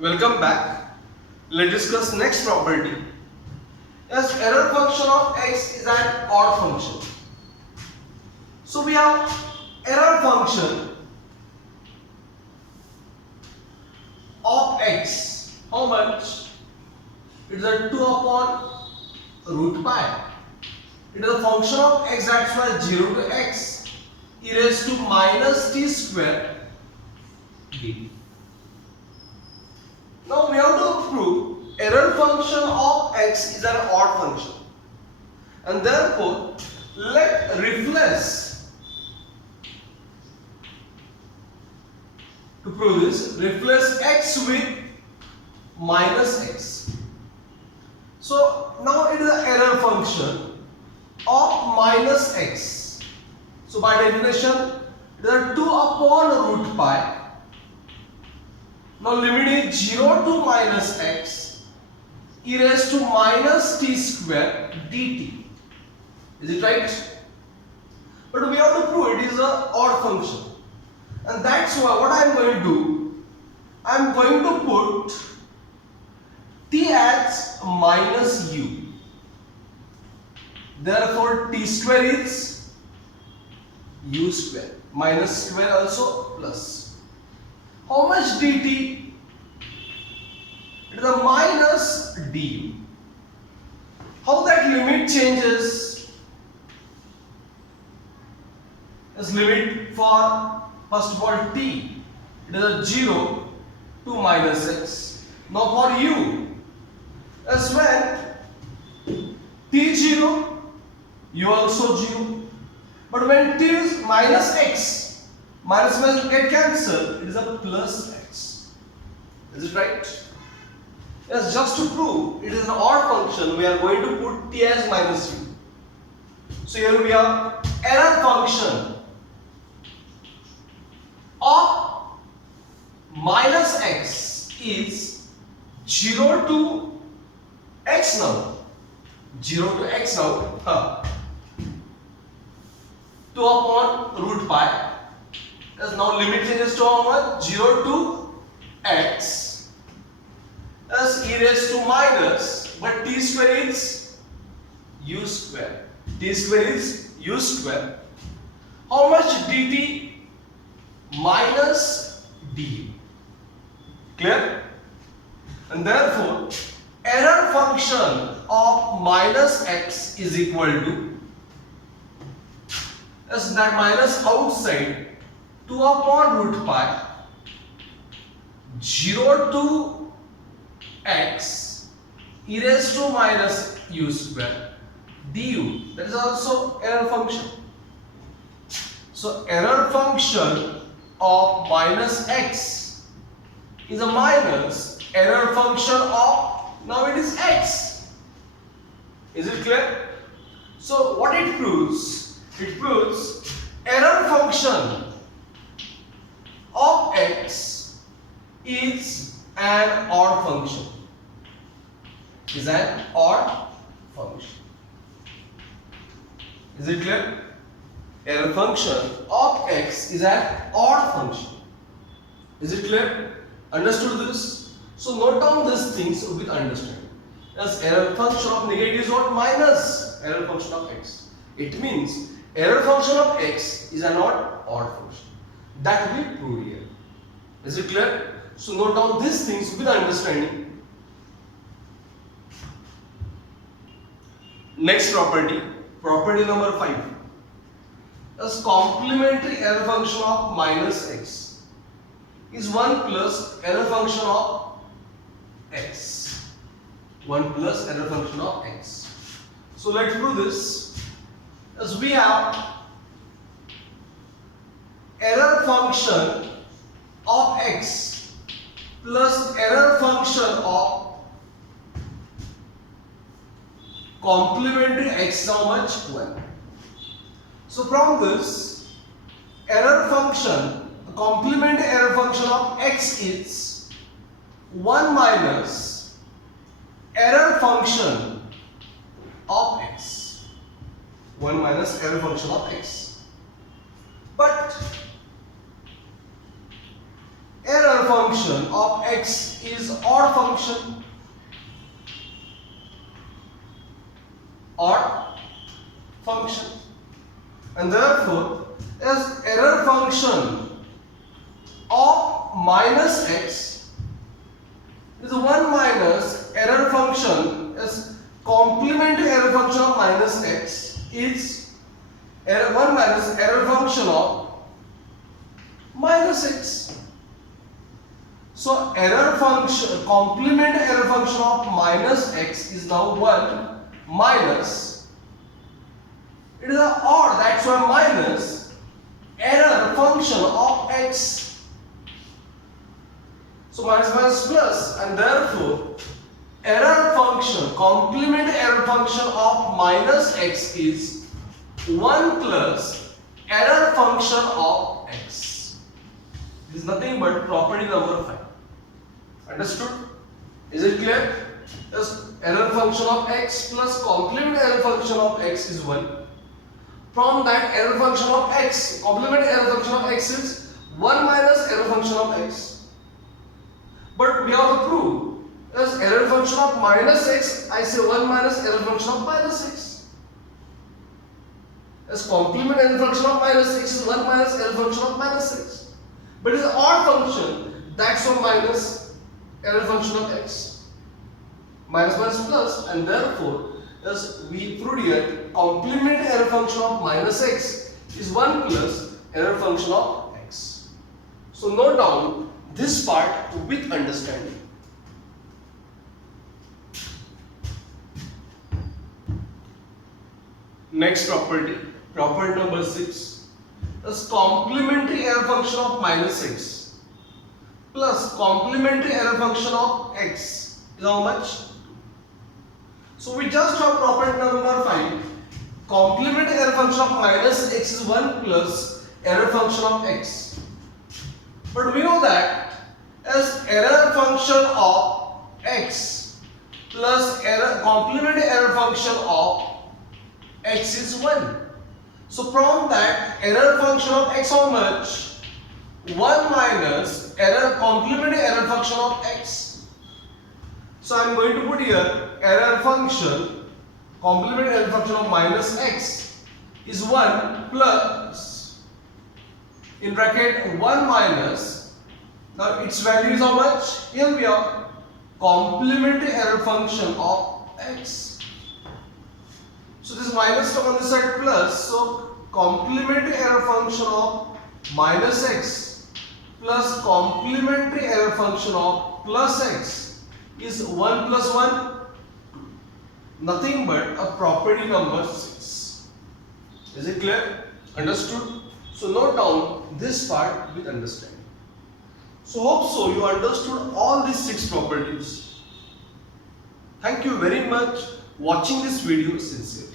Welcome back. Let's discuss next property. Yes, error function of x is an odd function. So we have error function of x. How much? It is a 2 upon root pi. It is a function of x, that's why 0 to x e raised to minus t square dt. Now we have to prove error function of x is an odd function, and therefore let replace, to prove this, replace x with minus x. So now it is an error function of minus x. So by definition it is a 2 upon root pi. Now limit is 0 to minus x e raised to minus t square dt. Is it right? But we have to prove it is an odd function, and that's why what I am going to do, I am going to put t as minus u. Therefore t square is u square, minus square also plus. How much dt? It is a minus du. How that limit changes? Is limit for first of all t, it is a 0 to minus x. Now for u, as when t 0, u also 0. But when t is minus x, minus will get cancelled, it is a plus x. Is it right? Yes, just to prove it is an odd function, we are going to put t as minus u. So here we have error function of minus x is 0 to x now. 0 to x now. 2 upon root pi. As now limit changes to how much? 0 to x. As e raised to minus, but t square is u square. T square is u square. How much dt? Minus du. Clear? And therefore, error function of minus x is equal to, as that minus outside, 2 upon root pi 0 to x e raised to minus u square du. That is also error function. So error function of minus x is a minus error function of, now it is x. Is it clear? So what it proves? It proves error function of x is an odd function. Is an odd function. Is it clear? Error function of x is an odd function. Is it clear? Understood this? So note down these things with understanding. As error function of negative is what? Minus error function of x. It means error function of x is an odd function. That we prove here. Is it clear? So note down these things with understanding. Next property, property number 5. As complementary error function of minus x is 1 plus error function of x. 1 plus error function of x. So let's prove this. As we have error function of x plus error function of complementary x, how much? 1. So from this, error function, complementary error function of x is 1 minus error function of x. 1 minus error function of x. But error function function of x is odd function. Odd function. And therefore, as error function of minus x is 1 minus error function is complementary error function of minus x is 1 minus error function of minus x. So error function, complementary error function of minus x is now 1 minus, it is an odd, that's why minus error function of x. So minus minus plus, and therefore error function, complementary error function of minus x is 1 plus error function of x. This is nothing but property number 5. Understood? Is it clear? Yes, error function of x plus complementary error function of x is 1. From that, error function of x, complementary error function of x is 1 minus error function of x. But we have to prove, as error function of minus x, I say 1 minus error function of minus x. As complementary error function of minus x is 1 minus error function of minus x. But it is an odd function, that's why minus error function of x. Minus minus plus, and therefore, as we proved here, complementary error function of minus x is 1 plus error function of x. So note down this part with understanding. Next property, property number 6. As complementary error function of minus x plus complementary error function of x is how much? So we just have property number 5. Complementary error function of minus x is 1 plus error function of x. But we know that as error function of x plus complementary error function of x is 1. So from that, error function of x how much? 1 minus complementary error function of x. So I am going to put here error function, complementary error function of minus x is 1 plus, in bracket 1 minus, now its value is how much? Here we are, complementary error function of x. So this minus term on this side plus, so complementary error function of minus x plus complementary error function of plus x is 1 plus 1, nothing but a property number 6. Is it clear? Understood? So note down this part with understanding. So hope so you understood all these 6 properties. Thank you very much watching this video sincerely.